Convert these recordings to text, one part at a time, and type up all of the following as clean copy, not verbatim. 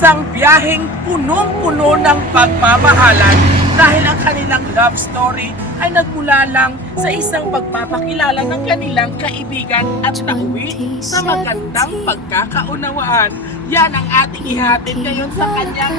Isang biyaheng punong-puno ng pagmamahalan dahil ang kanilang love story ay nagmula lang sa isang pagpapakilala ng kanilang kaibigan at nauwi sa magandang pagkakaunawaan. Yan ang ating ihatid ngayon sa kanyang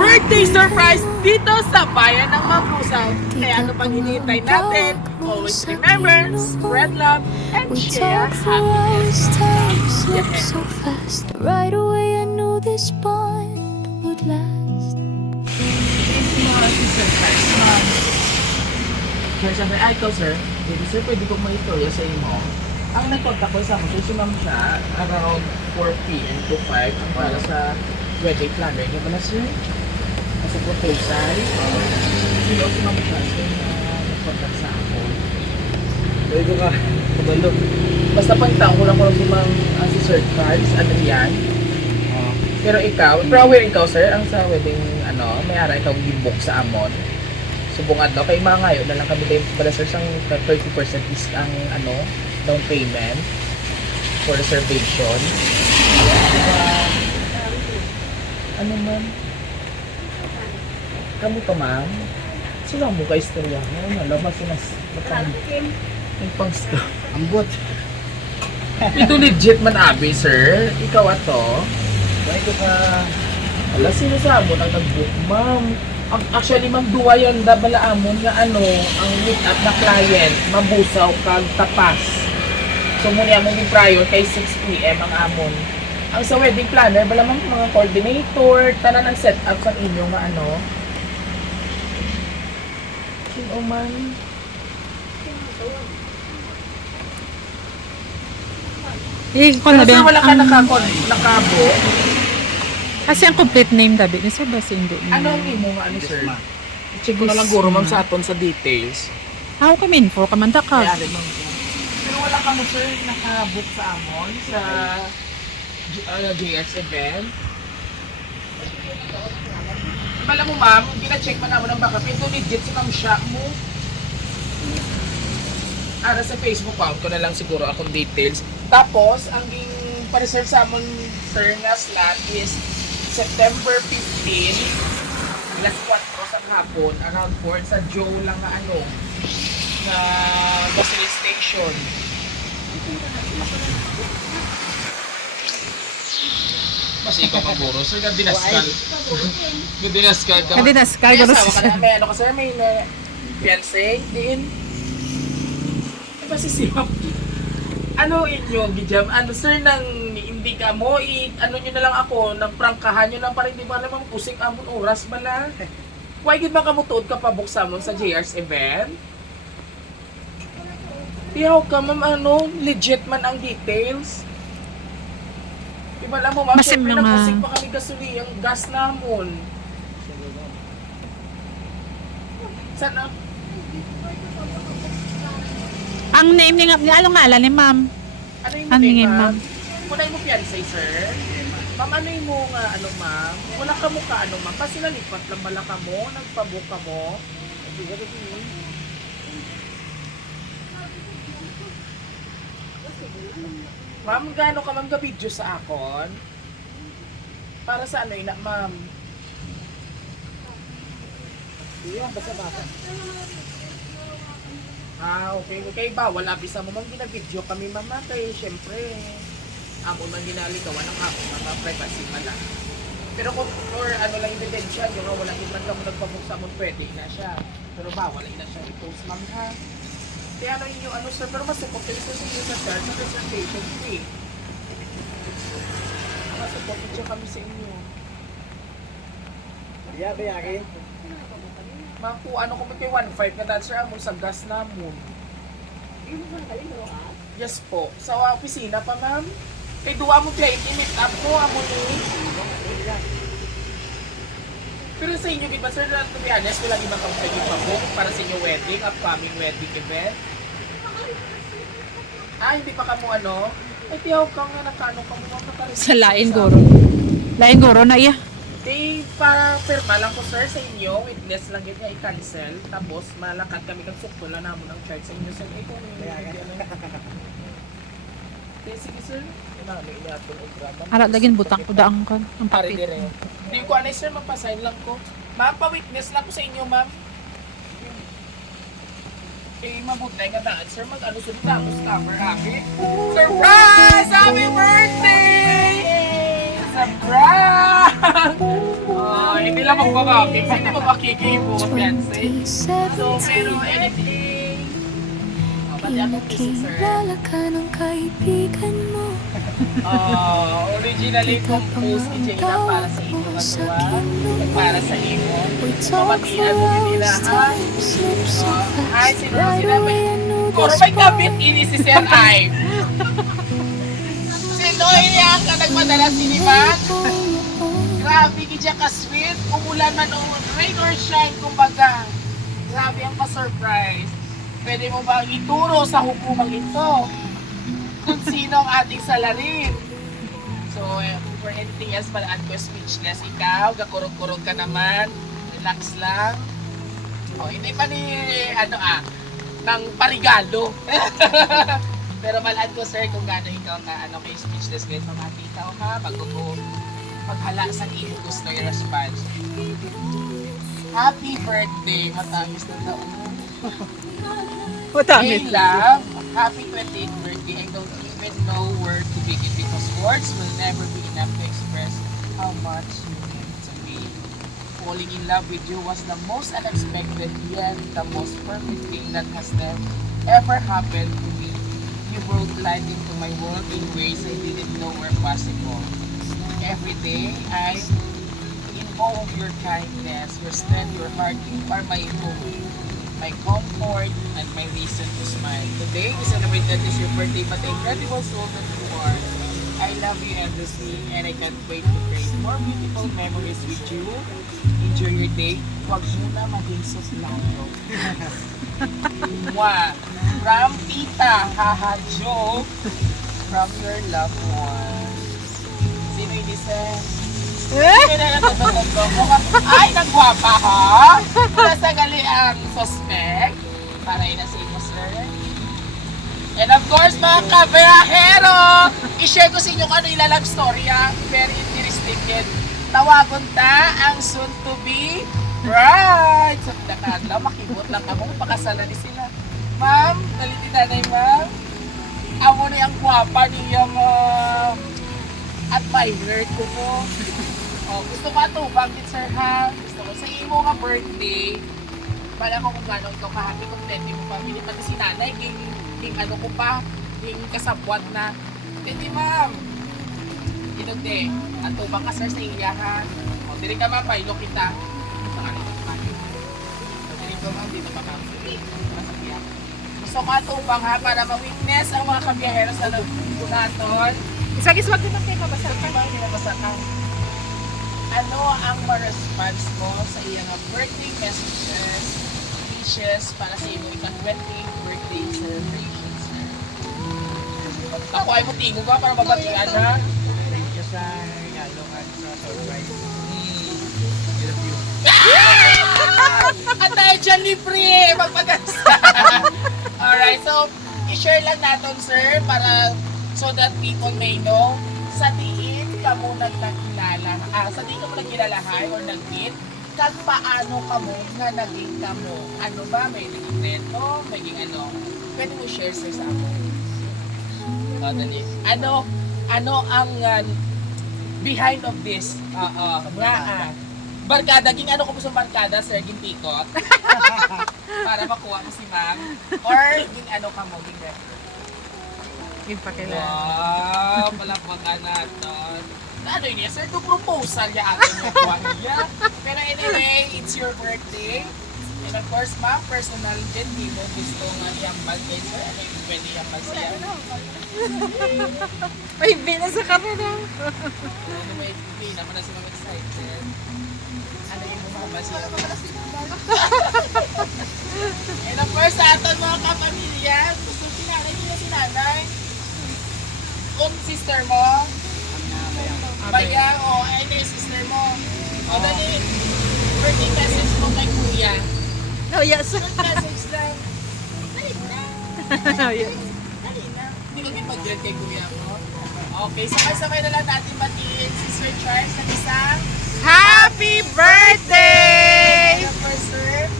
birthday surprise dito sa bayan ng Mambusaw. Kaya ano pang hinihintay natin? Always remember, spread love and share happiness. So fast. Right away I knew this bond would last. Sir, sabi, ikaw sir, sir, pwede ko ma-istorya sa imo. Ang nag-contact ko sa mo, si ma'am siya, around 4 p.m. to 5, para sa wedding planner. Hindi ba na sir? Kasi proposal. Sino si ma'am siya, so nag-contact sa ako. Pwede ko ka, kabalo. Basta pagtaon ko lang si ma'am, si Sir Cards, ano yan. Pero ikaw, aware ikaw sir, ang sa wedding, may ara ikaw gibook sa amon. Subungan daw, kay mga ngayon na lang kami tayo pala sir, sang 30% is ang down payment for reservation. Ano man? Kamo pa ma'am? Sino ang buka istorya? Labas sila yung pang-scam. Ambot. Ito legit man abi sir. Ikaw ato. Why ko ka... Wala sino sa amon ang nag-book ma'am. Actually ma'am duwa yan bala amon nga ang meet up na client Mambusaw kag Tapas. So muna amon yung prior kay 6 p.m. ang amon. Ang sa wedding planner bala ma'am mga coordinator tanan ang set up sa inyo nga Sino man? Ko Pero na sir, ba? wala ka nakabo. Kasi ang complete name dabi ni sir basi hindi. Ano ang imo nga sir? Check ko na lang guro ma'am sa aton sa details. How kami info ka man ta ka? Kaya ma'am. Pero wala ka mo sir nakabook sa amon sa JS event. Bala mo ma'am, gina-check man naman ang backup. Ito legit si ma'am siya mo. Sa Facebook account ko na lang siguro akong details. Tapos, ang pa-reserve sa amon sir na slot is September 15, alas 4 sa hapon, around 4 sa Joe lang na na Basili Station. Mas ikaw maguro, sir, yung dinaskal. Yung dinaskal ka. Hindi na sky May guro asawa ka na, may ka sir, may fiancé, din. Kasi si ma'am, inyo, Gijam, sir, nang hindi ka mo, nyo na lang ako, nang prangkahan nyo lang, parang di ba naman pusing amon oras ba na? Why gid ba ka mo tuod ka pabuksa mo sa JR's event? Pihaw ka, ma'am, legit man ang details. Di ba lang mo, ma'am, Masim syempre nga. nagpusing pa kami gasuli, ang gas namon. Sana? Ang name ni ano ngalan ni ma'am? Ano yung Ano name, yun, ma'am? ma'am? Muna yung fiancé, sir? Ma'am, ano yung mo nga, ma'am? Wala ka mo ka, ma'am? Kasi nalipat lang bala ka mo, nagpabook ka mo. Ma'am, gaano ka ma'am ka-video sa akon? Para sa ma'am? Iya, basta bata. Okay. Okay, bawal. Abisa mo mang ginag-video kami, mama. Kaya, syempre, amo man ginaligawan ng ako, mga privacy man lang. Pero kung for lang ebidensya, yung walang iman ka mo nagpamuk sa mong pwede na siya. Pero bawal na siya i-post, ma'am, ha? Kaya inyo, sir, pero masuport kayo sa inyo sa charge sa presentation fee. Masuport siya kami sa inyo. Yeah, bayagi. Ma'am, kung kung ito yung 1.5 na dahil sir, amo sa gas na mo. Yes po. Sa opisina pa, ma'am. Kay duwa mo kaya i-meet up ko, amo ni. Pero sa inyo, diba sir, to be honest, wala iba kang pwede pa-book para sa inyo wedding, upcoming wedding event. Hindi pa ka mo Ay, tiyaw ka nga, nakano ka mo mga Sa lain guro. Lain guro na iya. Di para firma lang ko sir sa inyo, witness lang yun nga i-cancel. Tapos malakad kami kang sukto lang namon ang charge sa inyo. Sir, kung Sige sir. Kailangan may inatong og drama. Ara lagin butang ko daang kon. Ang Pare papit. dire. Hindi ko anay sir, magpasign lang ko. Ma'am, pa-witness lang ko sa inyo, ma'am. Eh, mabuti nga daan, sir. Mag-ano sa dito, scammer, happy. Surprise! Happy birthday! Surprise! Oh, hindi lang magpapakik. Hindi magpapakiki po, fiancé. So, pero anything. Oh, ba't atong kisses, sir? Nakikilala ka ng kaibigan mo. Originally composed ni Jayla para sa inyo katuwa. Para sa inyo. We So, talk for mag-ilan mo nila, hours, ha? time slips so Hi, fast. sino Right sila? away I knew Kuro this may kabit bond ini si Sir Ive. Sino iya ka nagpadala siniman? Grabe kidya ka sweet. Umulan man o rain or shine kumbaga. Grabe ang pa-surprise. Pwede mo bang ituro sa hukumang ito kung sino ang ating salarin? So, for anything else, palaan ko speechless. Ikaw, gakurog-kurog ka naman. Relax lang. O, hindi pa ni, ng parigalo. Pero malaan ko, sir, kung gaano ikaw kay speechless. Kahit mamati ikaw, ha? Bago ko maghala sa iyo gusto yung response. Happy birthday, matangis na taon. Hey, love, happy 28th birthday. I don't even know where to begin because words will never be enough to express how much you mean to me. Falling in love with you was the most unexpected yet the most perfect thing that has ever happened to me. You brought light into my world in ways I didn't know were possible. Every day, I'm in awe of your kindness, your strength, your heart. You are my home, my comfort, and my reason to smile. Today, we celebrate that is your birthday, but the incredible soul that you are. I love you endlessly, and I can't wait to create more beautiful memories with you. Enjoy your day. Huwag muna maging suplado. Mwah! From Tita, haha, joke. From your loved ones. Sino yung Sino na natutulog ko? Ay, nagwapa ha? Nasa gali ang suspect. Para inasay mo, sir. And of course, mga kabahero, i-share ko sa inyo kung ano ilalove story ha. Very interesting. Tawagon ta ang soon-to-be bride. So, nakadlaw, makibot lang ako. Pakasala ni sila. Ma'am, naliti nanay, ma'am. Amo na yung gwapa niyang admirer ko po. Oh, gusto ko atubang din, sir, ha? Gusto ko sa imo nga birthday. Pala ko kung gano'n ikaw kahati kontente mo family. Pati si nanay, king ano ko pa, king kasabwat na. Hindi, ma'am. Inundi, atubang ka, sir, sa iya, ha? O, dili ka, ma'am, pailo kita. Sa kanil ko, ma'am. So, dili ko, ma'am, dito pa, ma'am. Gusto ko atubang, ha, para ma-witness ang mga kabiyahero sa naton. Isagis wag din kayo mabasa. Ano ang ma-response mo sa iyang birthday messages, wishes para sa iyong ika-20th birthday celebration, sir? Ako ay mo tingog ka para mabatian, ha? Thank you sa regalo at sa surprise. I love you. At tayo dyan libre! Magpagasta! Alright, so i-share lang natin, sir, para so that people may know sa diin ka mo nagkakilala, sa diin ka mo nagkilalahay or nag-meet, kag paano ka mo nga naging ka mo? Ano ba? May naging reto? May ano? Pwede mo share, sir, sa ako. Dali. Ano ang behind of this? Barkada, ging ano ko po sa barkada, sir, ging pikot? Para makuha mo si ma'am? Or ging ano ka mo, ging reto? Ipakilala. Wow, palakpakan natin. Ano yun, sir? Ito proposal niya atin yung kuha niya. Pero anyway, it's your birthday. And of course, ma'am, personal din, di mo gusto nga iyambal kay sir. Ano yung pwede iyambal siya? Ay, binasa ka na lang. Anyway, hindi naman na si ma'am excited. Ano yung iyambal siya? And of course, sa aton mga kapamilya, gusto sinanay nila si nanay. Kung sister mo, bayang, o ay na yung sister mo. O dali, birthday message mo kay kuya. Oh, yes. Short message lang. Dali na. Oh, yes. Dali na. Hindi ko din mag-get kay kuya. Okay, sabay-sabay na lang natin batiin si Sir Charles ng isang Happy birthday! and of course, sir,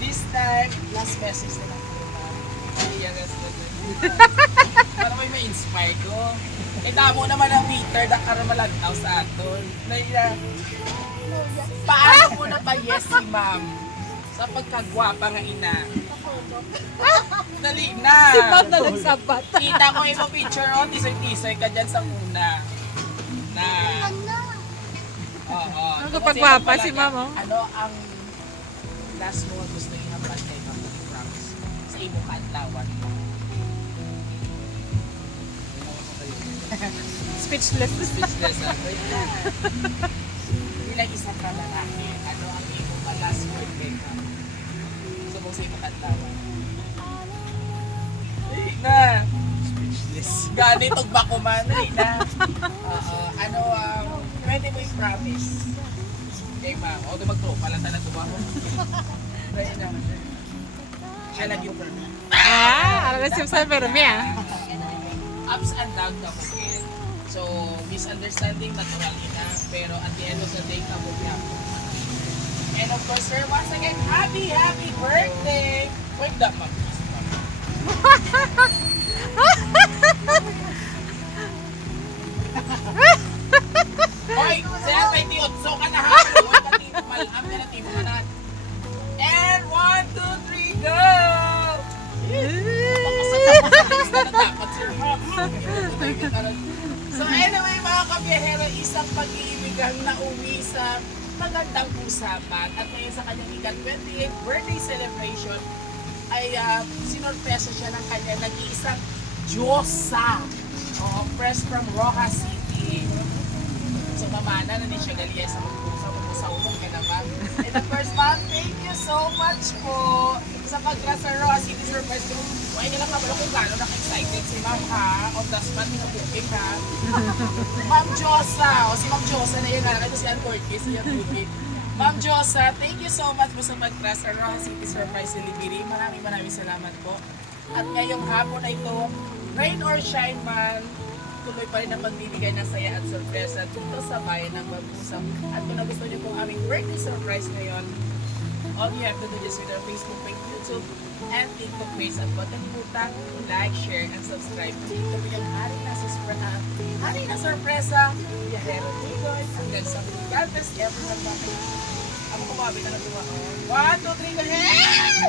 this time, last message na lang po. Iya, last na lang. Para may inspire ko. Eh, tamo naman ang meter na karamalagnaw sa aton. Naiya, paano po na pa yes si ma'am sa pagkagwapa nga ina? Dali na! Si Ma'am na nagsabat. Kita ko yung picture o, teaser-teaser ka dyan sa una. Na... Oo. Ang kapagwapa si Ma'am, oh. Ano ang last mo gusto nyo hapad kay Ma'am Promise sa imo kaadlawan? Speechless. Speechless na. Bilang isang kalalaki, ano ang imo last word kay Ma'am? Gusto mo sa imo kaadlawan? Na speechless. Ganitong bakuman na. Ano pwede mo i-promise kay ma'am. O magtropa lang talaga ba mo? Dahil na. Siya lagi yung promise. Alam na siya pero miya. Ups and downs ka po ngayon. So, misunderstanding natural na. Pero at the end of the day, kabog na po. And of course, sir, once again, happy birthday! Wait up, ma'am. Hoy, sir, 28 ka na ha. Huwag ka timo, malham ka na timo ka na. And 1, 2, 3, go! Dapat, sir, ma'am. So anyway, mga kabiyahero, isang pag-iibig ang nauwi sa magandang usapan. At ngayon sa kanyang ika-28th birthday celebration, ay sinorpresa siya ng kanyang nag-iisang Diyosa. Press from Rojas City. So mamana na ni siya galia sa magpusa-umong ka naman. And of course, ma'am, thank you so much po sa pag-grass sa Rojas City surprise ko. Huwag niyo lang kabalo kung gano'n naka-excited si ma'am ha. On the spot, booking ha. Ma'am Diyosa. O si Ma'am Diyosa na yun. Ito si Ann Cortez, si Ann Bukit. Ma'am Diyosa, thank you so much po sa pag-grass sa Rojas City surprise delivery. Maraming salamat po. At ngayong hapon na ito, rain or shine man, tuloy pa rin ang pagbibigay ng saya at sorpresa dito sa bayan ng Bagusang. At kung nagustuhan niyo po ang aming birthday surprise ngayon, all you have to do is with our Facebook page, YouTube, and TikTok page at button butang, like, share, and subscribe. Dito po yung hari na sorpresa, Yahero Tigoy, hanggang sa God bless everyone. Ang kumabit na nagawa ko. 1, 2, 3, go ahead!